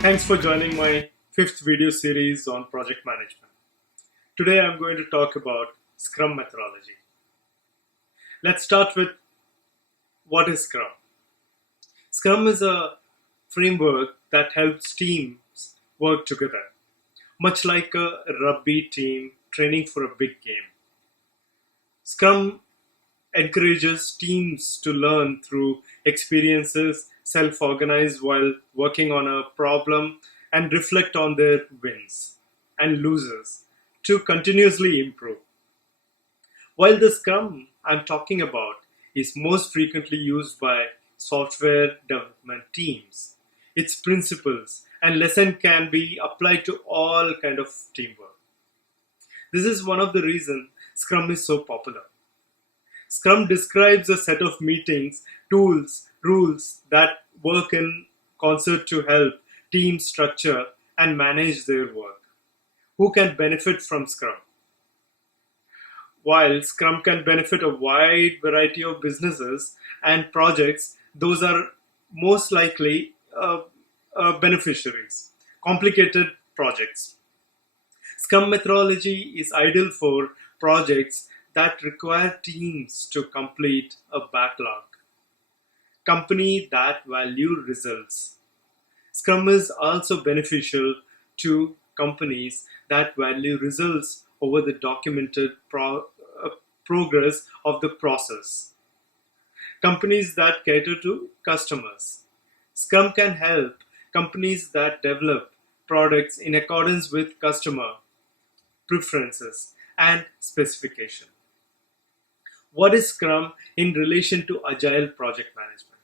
Thanks for joining my fifth video series on project management. Today I'm going to talk about Scrum methodology. Let's start with what is Scrum? Scrum is a framework that helps teams work together, much like a rugby team training for a big game. Scrum encourages teams to learn through experiences, self organize while working on a problem, and reflect on their wins and losses to continuously improve. While the Scrum I'm talking about is most frequently used by software development teams, its principles and lesson can be applied to all kind of teamwork. This is one of the reasons Scrum is so popular. Scrum describes a set of meetings, tools, rules that work in concert to help teams structure and manage their work. Who can benefit from Scrum? While Scrum can benefit a wide variety of businesses and projects, those are most likely beneficiaries. Complicated projects. Scrum methodology is ideal for projects that require teams to complete a backlog. Company that value results. Scrum is also beneficial to companies that value results over the documented progress of the process. Companies that cater to customers. Scrum can help companies that develop products in accordance with customer preferences and specification. What is Scrum in relation to Agile project management?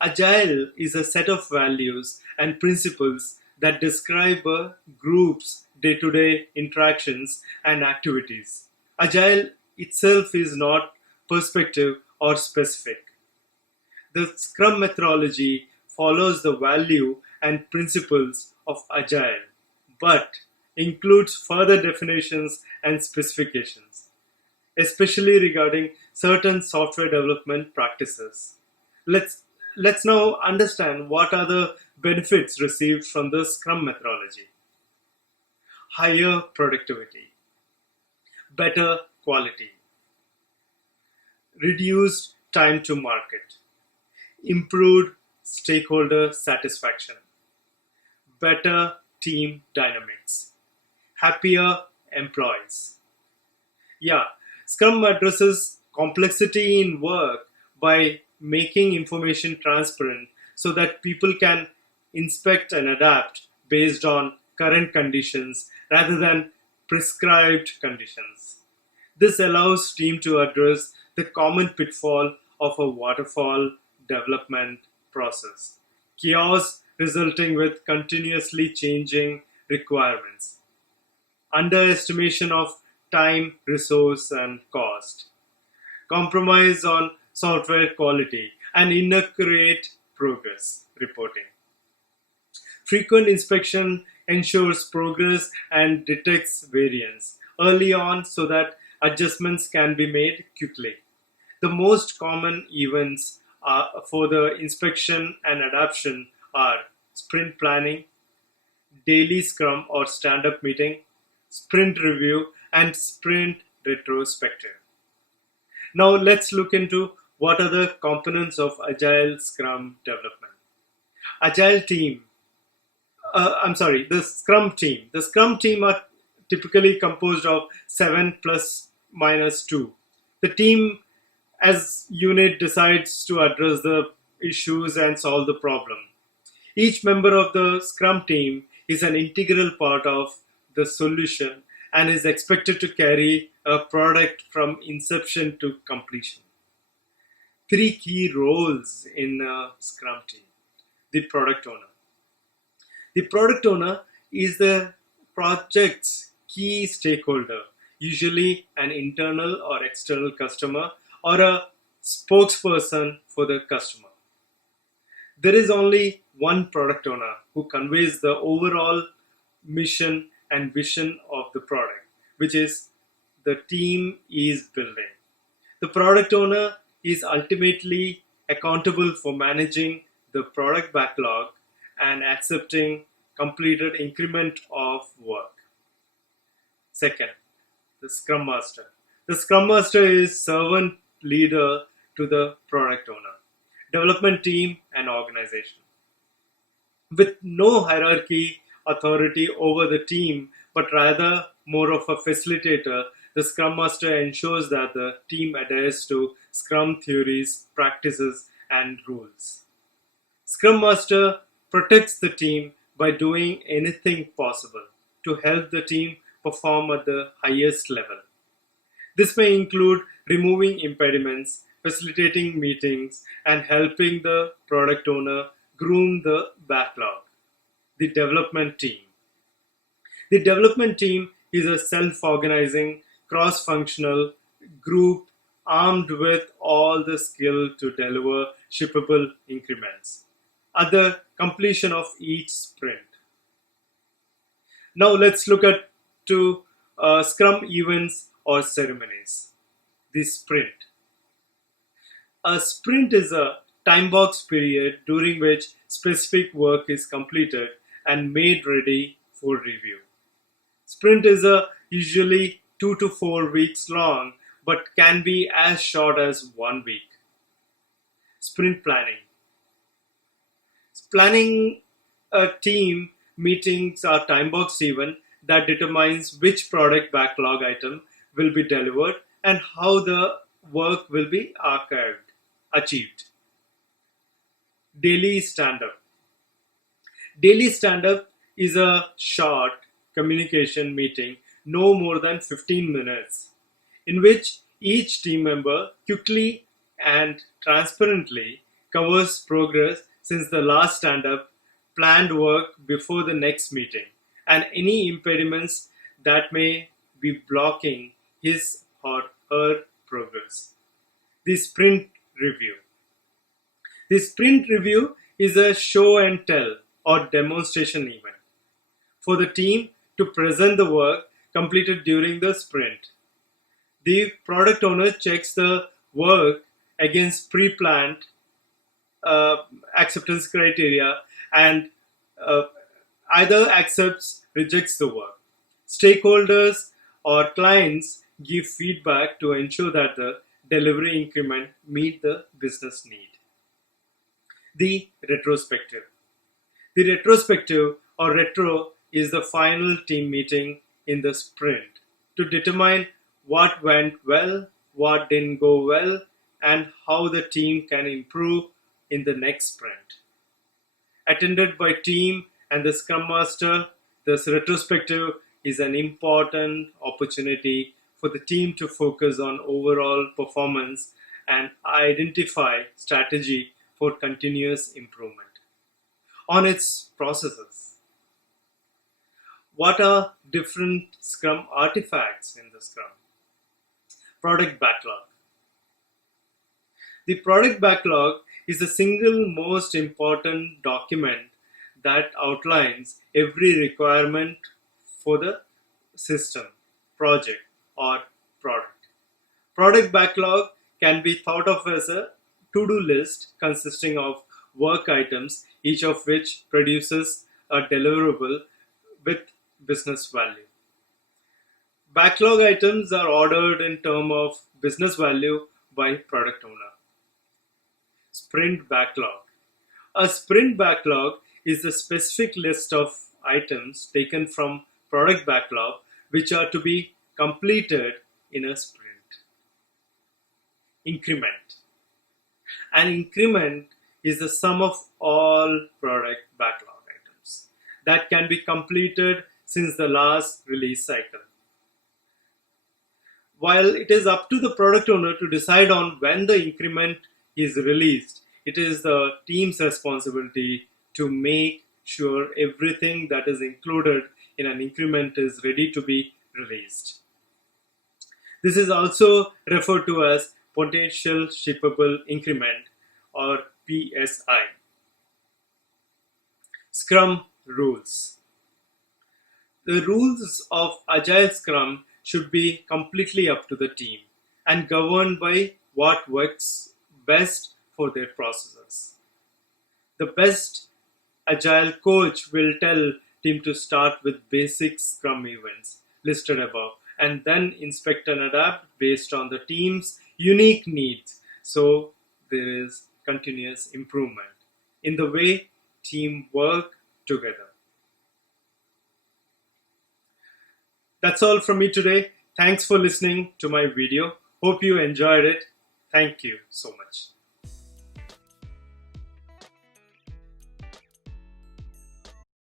Agile is a set of values and principles that describe a group's day-to-day interactions and activities. Agile itself is not perspective or specific. The Scrum methodology follows the value and principles of Agile, but includes further definitions and specifications, especially regarding certain software development practices. Let's let's now understand what are the benefits received from the Scrum methodology. Higher productivity, better quality, reduced time to market, improved stakeholder satisfaction, better team dynamics, happier employees. Yeah, Scrum addresses complexity in work by making information transparent so that people can inspect and adapt based on current conditions rather than prescribed conditions. This allows team to address the common pitfall of a waterfall development process. Chaos resulting with continuously changing requirements. Underestimation of time, resource, and cost. Compromise on software quality, and inaccurate progress reporting. Frequent inspection ensures progress and detects variance early on so that adjustments can be made quickly. The most common events for the inspection and adoption are sprint planning, daily scrum or stand up meeting, sprint review, and sprint retrospective. Now let's look into what are the components of Agile Scrum development. Agile team, the Scrum team. The Scrum team are typically composed of 7 plus minus 2. The team as unit decides to address the issues and solve the problem. Each member of the Scrum team is an integral part of the solution and is expected to carry a product from inception to completion. Three key roles in a Scrum team. The product owner. The product owner is the project's key stakeholder, usually an internal or external customer or a spokesperson for the customer. There is only one product owner who conveys the overall mission and vision of the product, which is the team is building. The product owner is ultimately accountable for managing the product backlog, and accepting completed increment of work. Second, the Scrum Master. The Scrum Master is servant leader to the product owner, development team, and organization. With no hierarchy authority over the team, but rather more of a facilitator, the Scrum Master ensures that the team adheres to Scrum theories, practices, and rules. Scrum Master protects the team by doing anything possible to help the team perform at the highest level. This may include removing impediments, facilitating meetings, and helping the product owner groom the backlog. The development team. The development team is a self organizing, cross functional group armed with all the skill to deliver shippable increments at the completion of each sprint. Now let's look at two Scrum events or ceremonies. The sprint. A sprint is a time box period during which specific work is completed and made ready for review. Sprint is usually 2 to 4 weeks long but can be as short as 1 week. Sprint planning. Planning a team meetings are time boxed event that determines which product backlog item will be delivered and how the work will be achieved. Daily stand up. Daily stand up is a short communication meeting no more than 15 minutes in which each team member quickly and transparently covers progress since the last stand up, planned work before the next meeting, and any impediments that may be blocking his or her progress. The sprint review. The sprint review is a show and tell or demonstration event for the team to present the work completed during the sprint. The product owner checks the work against pre-planned acceptance criteria and uh, either accepts, rejects the work. Stakeholders or clients give feedback to ensure that the delivery increment meet the business need. The retrospective. The retrospective or retro is the final team meeting in the sprint to determine what went well, what didn't go well, and how the team can improve in the next sprint. Attended by team and the Scrum Master, this retrospective is an important opportunity for the team to focus on overall performance and identify strategy for continuous improvement on its processes. What are different Scrum artifacts in the Scrum? Product backlog. The product backlog is the single most important document that outlines every requirement for the system, project, or product. Product backlog can be thought of as a to-do list consisting of work items, each of which produces a deliverable with business value. Backlog items are ordered in terms of business value by product owner. Sprint backlog. A sprint backlog is the specific list of items taken from product backlog which are to be completed in a sprint. Increment. An increment is the sum of all product backlog items that can be completed since the last release cycle. While it is up to the product owner to decide on when the increment is released, it is the team's responsibility to make sure everything that is included in an increment is ready to be released. This is also referred to as potential shippable increment or PSI. Scrum rules. The rules of Agile Scrum should be completely up to the team and governed by what works best for their processes. The best agile coach will tell team to start with basic Scrum events listed above and then inspect and adapt based on the team's unique needs. So there is continuous improvement in the way team work together. That's all from me today. Thanks for listening to my video. Hope you enjoyed it. Thank you so much.